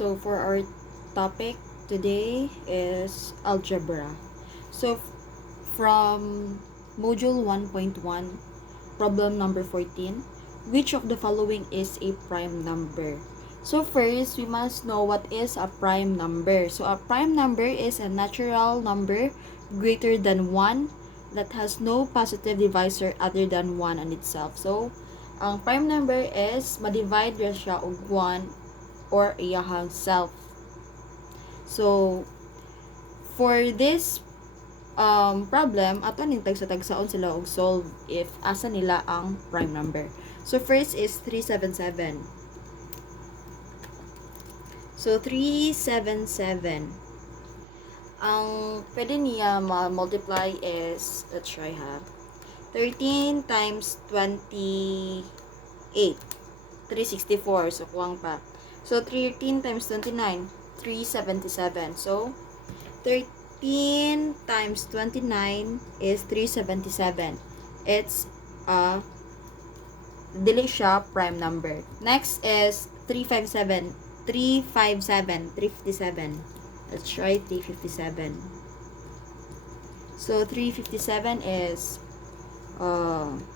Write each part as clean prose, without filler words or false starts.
So for our topic today is algebra. So from module 1.1, problem number 14, which of the following is a prime number? So first, we must know what is a prime number. So a prime number is a natural number greater than 1 that has no positive divisor other than 1 on itself. So ang prime number is ma-divide ra siya og 1 or iyahang self. So for this problem, ato ning tagsa-tagsaon sila og solve if asa nila ang prime number. So first is 377. So 377. Ang pwede niya ma-multiply is, let's try ha, 13 times 28. 364. So kuwang pa. So 13 times 29, 377. So 13 times 29 is 377. It's dili siya prime number. Next is 357. 357. Let's try 357. So 357 is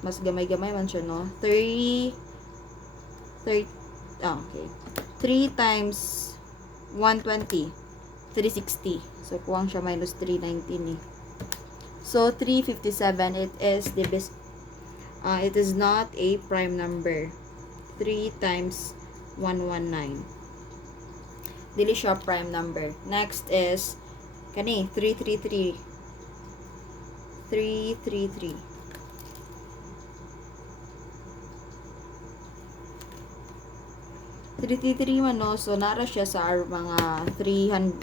mas gamay-gamay man siya, no? 3 okay. 3 times 120, 360. So kuwang siya minus 319 eh. So 357, it is the best. It is not a prime number. 3 times 119. Dili siya prime number. Next is kani 333. 333. man, no? So nara siya sa mga 300,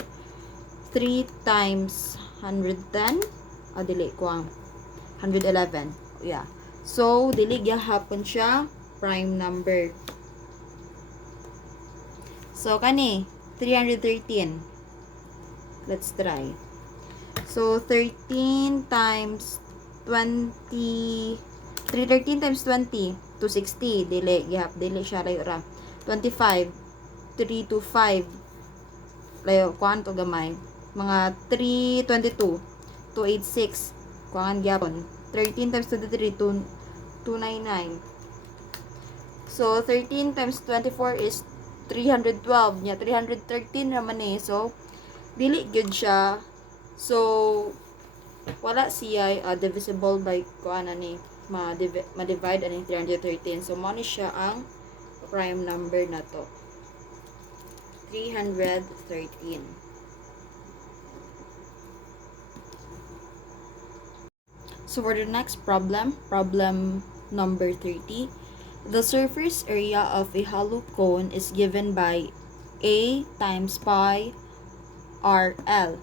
3 times 110. Dili ko ang 111. Yeah. So dili gyahapon siya prime number. So kani 313. Let's try. So 13 times 20. 313 times 20, 260. Dili siya layo ra. 25, 325. Layo kuan to gamay. Mga 322, 286. Kuan gyapon. 13 times 23, 299. So 13 times 24 is 312 niya. 313 naman eh. So dili gyud siya. So wala siya divisible by kuan ani ma-divide ani 313. So mo ni siya ang prime number na to. 313. So for the next problem, problem number 30. The surface area of a hollow cone is given by A times pi RL.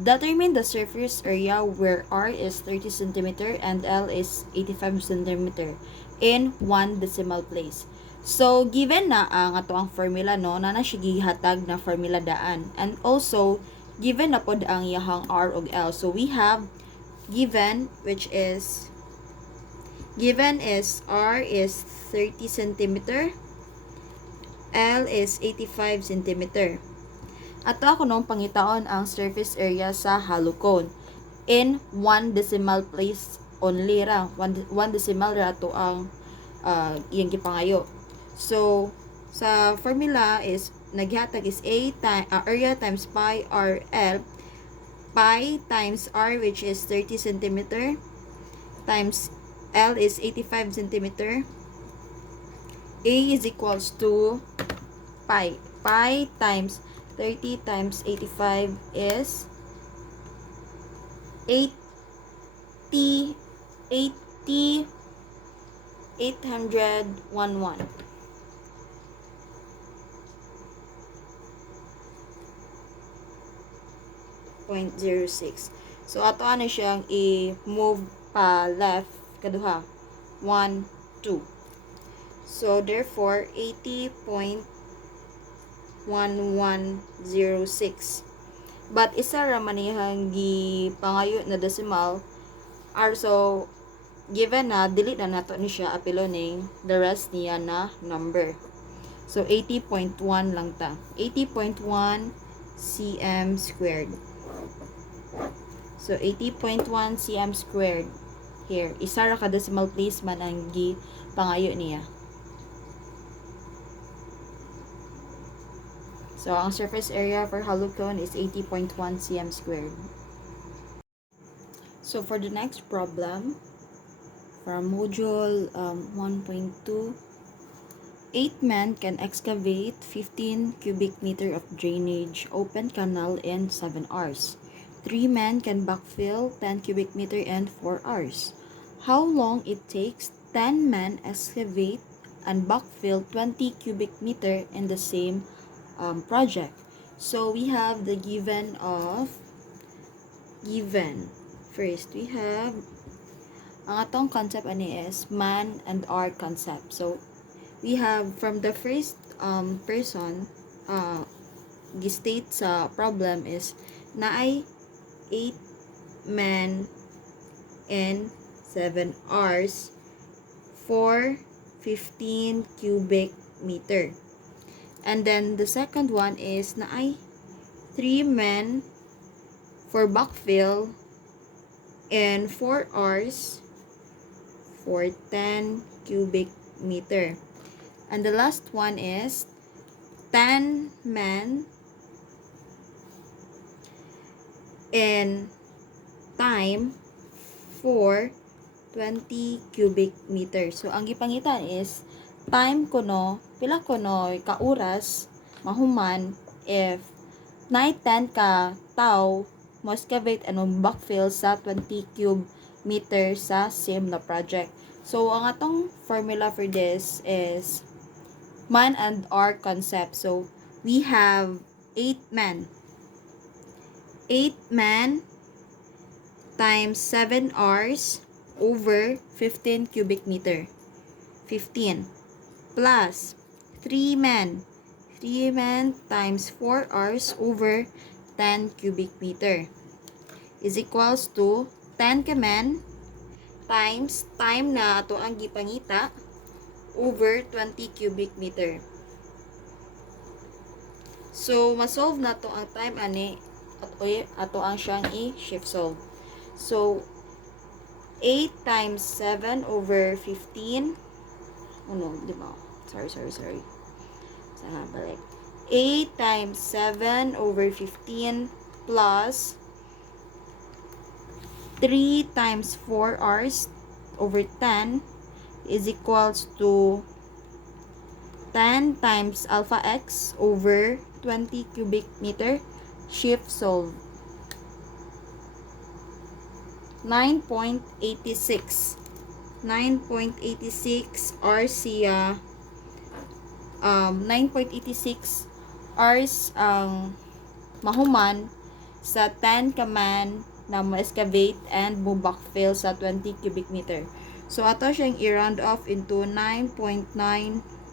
Determine the surface area where R is 30 cm and L is 85 cm in 1 decimal place. So, given na ang atoang formula, no, na siya gihatag na formula daan. And also, given na pod ang iyahang R ug L. So, we have given, which is R is 30 cm, L is 85 cm. Ato ako nung pangitaon ang surface area sa hollow cone in 1 decimal place only ra. 1 decimal ra to ang iyang gipangayo. So sa formula is naghatag is area times pi RL. Pi times R, which is 30 cm, times L is 85 cm. A is equals to pi. Pi times 30 times 85 is 811. 0.06. So ato ano siyang i-move pa left kaduha 1 2. So therefore 80.1106. But isa ra man iyang gipangayo na decimal are, so given na dili na nato ni siya apilo ning the rest niya na number. So 80.1 lang ta. 80.1 cm squared. So 80.1 cm squared. Here, isa ra ka decimal place man ang pangayo niya. So ang surface area for hollow cone is 80.1 cm squared. So for the next problem, from module 1.2, 8 men can excavate 15 cubic meter of drainage open canal in 7 hours. 3 men can backfill 10 cubic meter in 4 hours. How long it takes 10 men excavate and backfill 20 cubic meter in the same project? So we have the given. First, we have ang atong concept ani is man and our concept. So we have from the first person gi-state sa problem is naay 8 men in 7 hours for 15 cubic meter. And then the second one is naay 3 men for backfill in 4 hours for 10 cubic meter. And the last one is 10 men in time for 20 cubic meter. So, ang gipangitan is time kuno, pila kuno ka oras mahuman if na 10 ka tao mo excavate and backfill sa 20 cube meter sa same na project. So, ang atong formula for this is man and our concept. So, we have 8 men. 8 men times 7 hours over 15 cubic meter. 15 plus 3 men. 3 men times 4 hours over 10 cubic meter is equals to 10 ka men times time na ato ang gipangita over 20 cubic meter. So, masolve na to ang time ani at ato ang siyang i-shift solve. So, 8 times 7 over 15. Oh no, di ba? Sorry. Sana balik. 8 times 7 over 15 plus 3 times 4 hours over 10 is equals to 10 times alpha x over 20 cubic meter. Shift solve. 9.86 RC 9.86 hours ang mahuman sa 10 ka man na ma-excavate and mo backfill sa 20 cubic meter. So, ato siyang i-round off into 9.9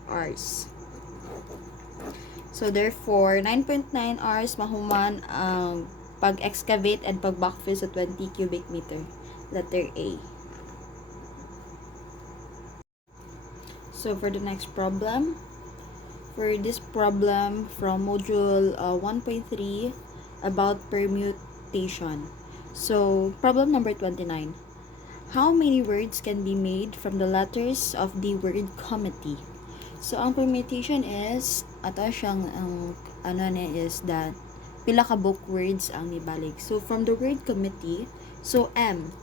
hours. So, therefore, 9.9 hours mahuman ang pag-excavate and pag-backfill sa 20 cubic meter. Letter A. So, for the next problem, for this problem from module 1.3 about permutation. So, problem number 29. How many words can be made from the letters of the word committee? So, ang permutation is, ato siyang, is that, pila ka book words ang nibalik. So, from the word committee, so, M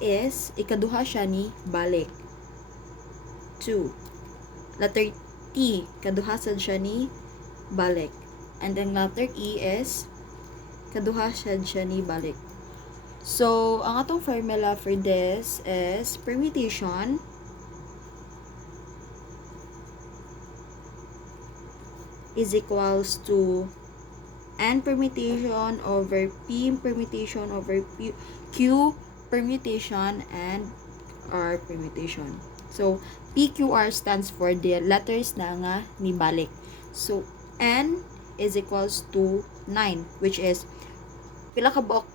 is, ikaduha siya ni balik. 2. Letter T, kaduha sad siya ni balik. And then, letter E is, kaduha sad siya ni balik. So, ang atong formula for this is permutation is equals to N permutation over P permutation over Q permutation and R permutation. So, PQR stands for the letters na nga nibalik. So, N is equals to 9, which is pila ka buok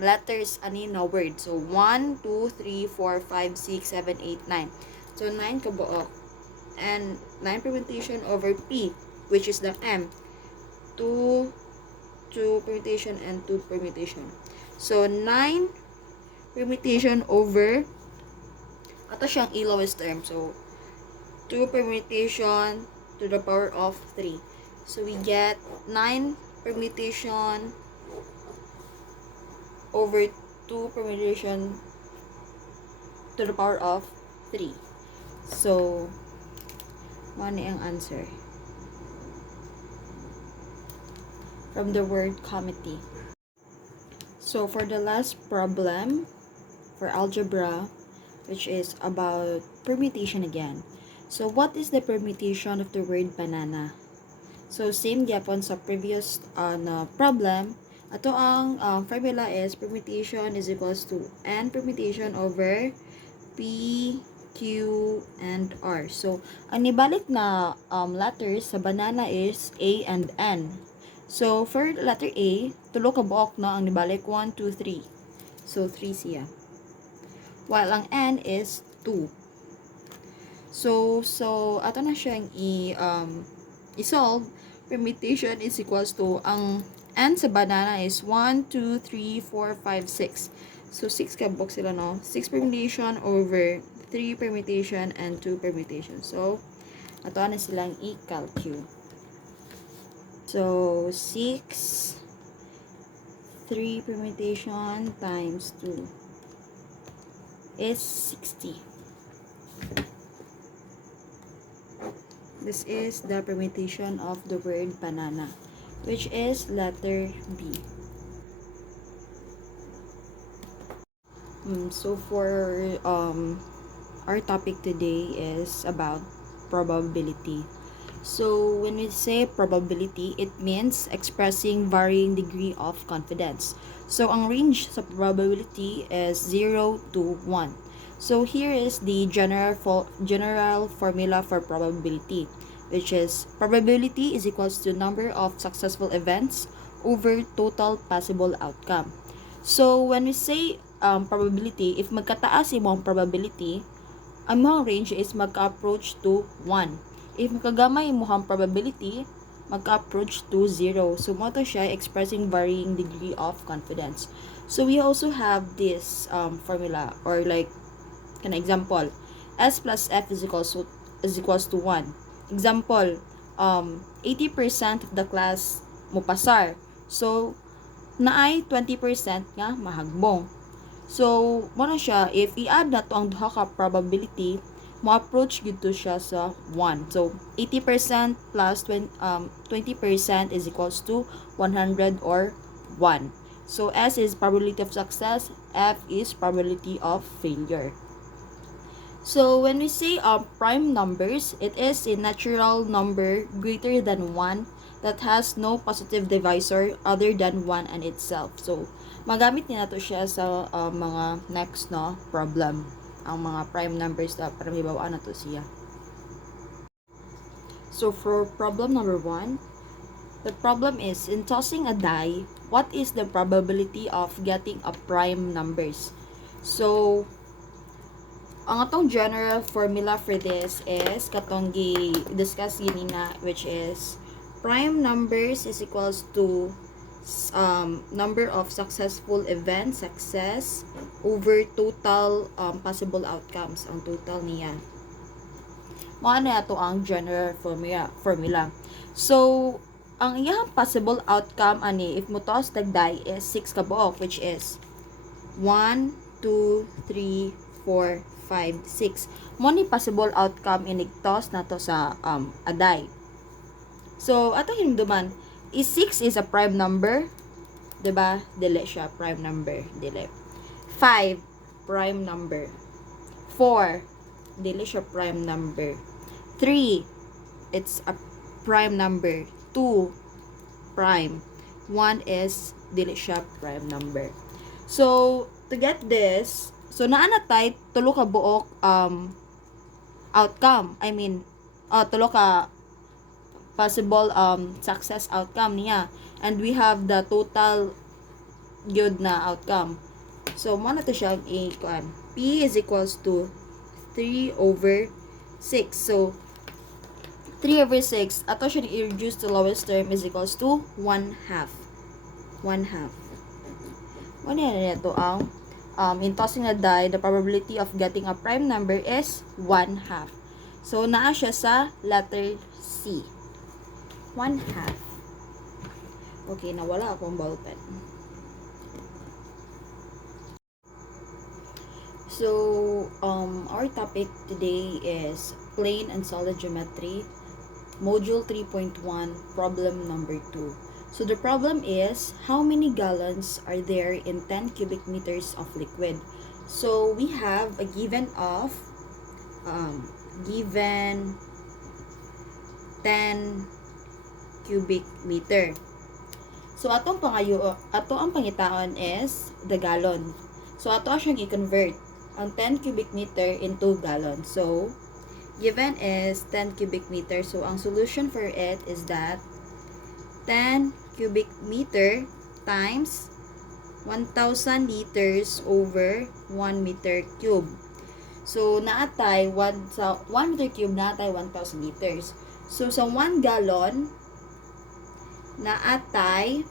letters ani na word. So 1, 2, 3, 4, 5, 6, 7, 8, 9. So 9 ka buok. and 9 permutation over P, which is the M. 2 permutation and 2 permutation. So 9 permutation over, ito siyang lowest term. So 2 permutation to the power of 3. So we get 9 permutation over 2 permutation to the power of 3. So, ano ang answer? From the word committee. So, for the last problem, for algebra, which is about permutation again. So, what is the permutation of the word banana? So, same gyapon sa previous na problem. Ato ang formula is permutation is equals to n permutation over P, Q, and R. So, ang nibalik na letters sa banana is A and N. So, for letter A, tulo ka buok na ang nibalik 1, 2, 3. So, 3 siya. While ang N is 2. So ato na siyang i-solve. Permutation is equals to, ang N sa banana is 1, 2, 3, 4, 5, 6. So, 6 kabok sila, no? 6 permutation over 3 permutation and 2 permutation. So, ato na silang i-calculate. So, 6, 3 permutation times 2 is 60. This is the permutation of the word banana, which is letter B. So for our topic today is about probability. So when we say probability, it means expressing varying degree of confidence. So ang range sa probability is 0 to 1. So here is the general formula for probability, which is probability is equals to number of successful events over total possible outcome. So when we say probability, if magkataas imong probability, ang mga range is magka-approach to 1. If magkagamay imong probability, magka-approach to 0. So mo to siya expressing varying degree of confidence. So we also have this formula, or like an example, S plus F is equals to 1. Example, 80% of the class mo pasar. So naay 20% nga mahagbong. So, mo na siya, if i-add na to ang duha ka probability, mo-approach gito siya sa 1. So, 80% plus 20% is equals to 100 or 1. So, S is probability of success, F is probability of failure. So, when we say prime numbers, it is a natural number greater than 1 that has no positive divisor other than 1 and itself. So, magamit niya to siya sa mga next problem. Ang mga prime numbers na para mibawaan na to siya. So, for problem number 1, the problem is, in tossing a die, what is the probability of getting a prime numbers? So, ang atong general formula for this is katong gi-discuss na, which is prime numbers is equals to number of successful events, success, over total possible outcomes. Ang total niya. Mga na ito ang general formula. So, ang iyang possible outcome ani if mo toss tag-die is 6 kabuok, which is 1, 2, 3, 4, 5, 6. Mo ni possible outcome inig-toss na to sa a die. So, atong hinumduman, is 6 is a prime number, diba? Dili siya prime number, dili. 5, prime number. 4, dili siya prime number. 3, it's a prime number. 2, prime. 1 is dili siya prime number. So, to get this, so naana tay tulo ka buok outcome. I mean, tulo ka possible success outcome niya, and we have the total good na outcome. So mo na to siya P is equals to 3 over 6. So 3/6, ato siya i-reduce to lowest term is equals to 1/2. 1/2. Ano yan ito ang in tossing a die, the probability of getting a prime number is 1/2. So, naa siya sa letter C. 1/2. Okay, nawala akong ballpen. So, our topic today is plane and solid geometry, module 3.1, problem number 2. So, the problem is, how many gallons are there in 10 cubic meters of liquid? So, we have a given of, given 10 cubic meter. So, ato ang pangitaon is the gallon. So, ato siyang i-convert ang 10 cubic meter into gallon. So, given is 10 cubic meter. So, ang solution for it is that 10 cubic meter times 1,000 liters over 1 meter cube. So, naatay 1 meter cube, naatay 1,000 liters. So, sa 1 gallon, naatay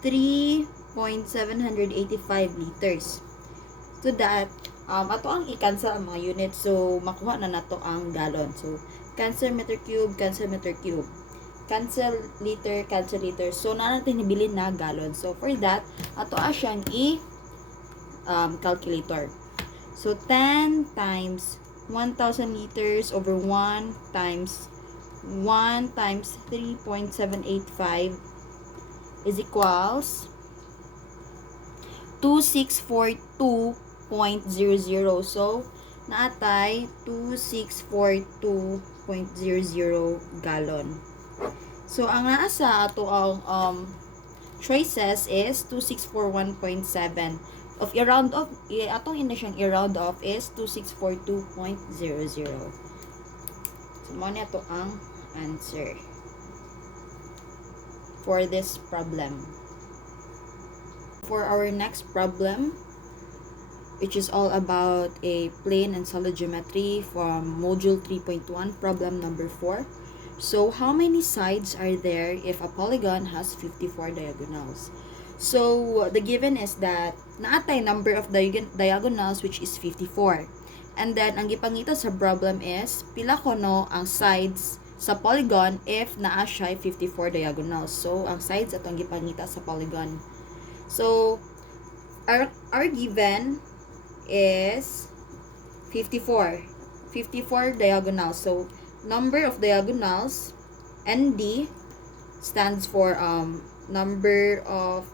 3.785 liters. So that, ato ang i-cancel ang mga units. So, makuha na nato ang gallon. So, cancel meter cube, cancel meter cube. Cancel liter, cancel liter. So, na natin ibilin na gallon. So, for that, ato siyang calculator. So, 10 times 1,000 liters over 1 times 3.785 is equals 2642.00. So, naatay 2642.00 gallon. So, ang naa sa ato ang choices is 2641.7. Of i-round off, atong ina siyang i-round off is 2642.00. So, mo na ito ang answer for this problem. For our next problem, which is all about a plane and solid geometry from module 3.1, problem number 4. So, how many sides are there if a polygon has 54 diagonals? So, the given is that naatay number of diagonals which is 54. And then, ang gipangita sa problem is, pila kono ang sides sa polygon if naa siya 54 diagonals. So, ang sides atong gipangita sa polygon. So, our given is 54. 54 diagonals. So, number of diagonals, ND, stands for number of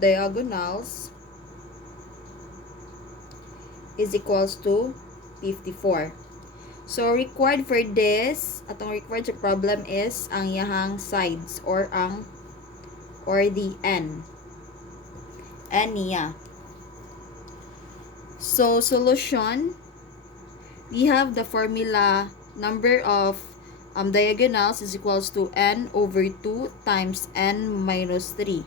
diagonals is equals to 54. So, required for this, atong required sa problem is ang yahang sides or the N. N niya. So, solution, we have the formula number of diagonals is equals to N over 2 times N minus 3.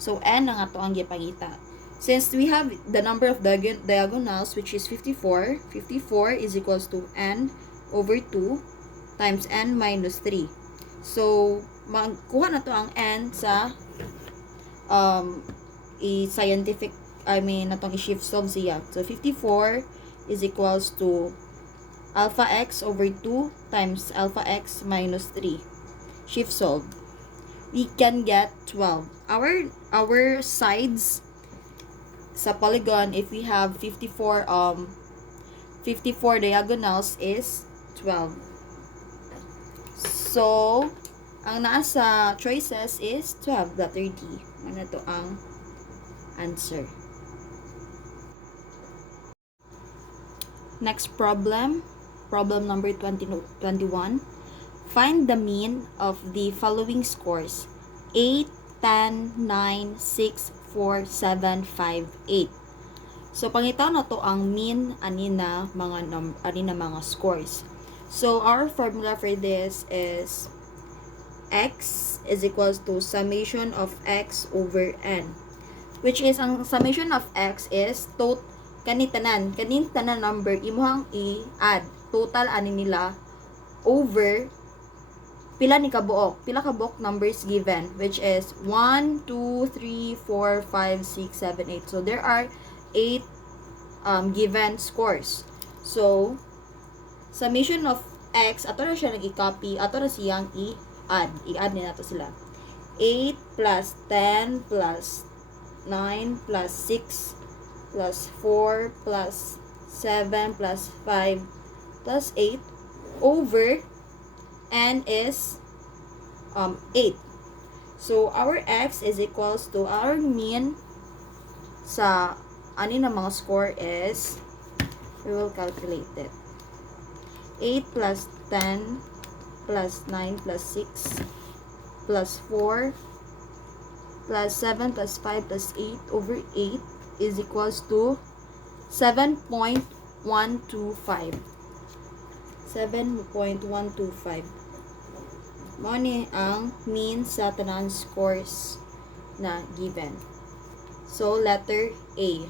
So, N ang ato ang gipangita. Since we have the number of diagonals, which is 54, 54 is equals to N over 2 times N minus 3. So, magkuha na to ang N sa scientific, natong i-shift solve siya. So, 54 is equals to alpha x over 2 times alpha x minus 3. Shift solve. We can get 12. Our sides sa polygon, if we have 54 diagonals is 12. So, ang nasa choices is 12, letter D. Ano to ang answer. Next problem, problem number 21. Find the mean of the following scores: 8, 10, 9, 6, 4, 7, 5, 8. So, pangitaw na to ang mean anina mga scores. So, our formula for this is x is equals to summation of x over n. Which is, ang summation of x is kanin tanan number, imuhang i-add. Total ani nila over pila ni kabuok? Pila kabuok numbers given, which is 1, 2, 3, 4, 5, 6, 7, 8. So, there are 8 given scores. So, summation of x, ato na siya nag-i-copy, ato na siyang i-add. I-add niya nato sila. 8 plus 10 plus 9 plus 6 plus 4 plus 7 plus 5 plus 8 over n is 8. So, our x is equals to our mean sa ani na mga score is, we will calculate it. 8 plus 10 plus 9 plus 6 plus 4 plus 7 plus 5 plus 8 over 8 is equals to 7.125. 7.125. Mao ni ang mean sa tanan scores na given. So, letter A.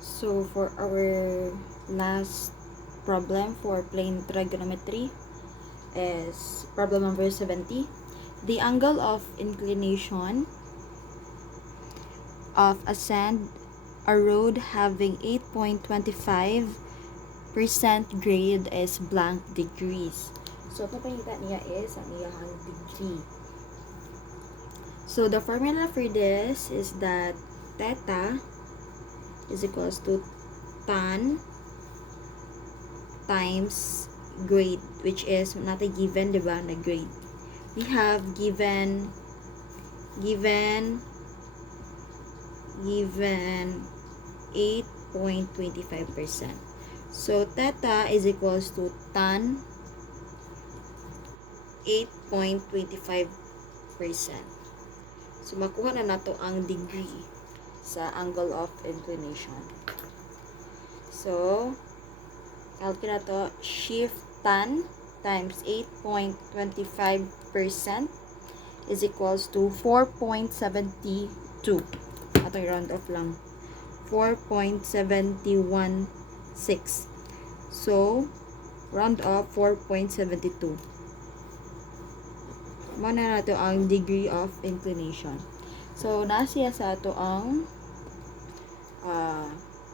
So, for our last problem for plane trigonometry is problem number 70. The angle of inclination of ascend a road having 8.25% grade is blank degrees. So, papakita niya is ang iyang degree. So, the formula for this is that theta is equals to tan times grade, which is natin given, diba, na grade. We have given 8.25%. So, theta is equals to tan 8.25%. So, makuha na nato ang degree sa angle of inclination. So, calculate to shift tan times 8.25% is equals to 4.72. Ato round off lang. 4.716. So, round off 4.72. Muna na ito ang degree of inclination. So, nasiya sa ito ang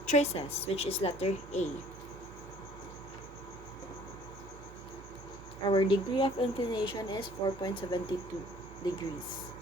choices, which is letter A. Our degree of inclination is 4.72 degrees.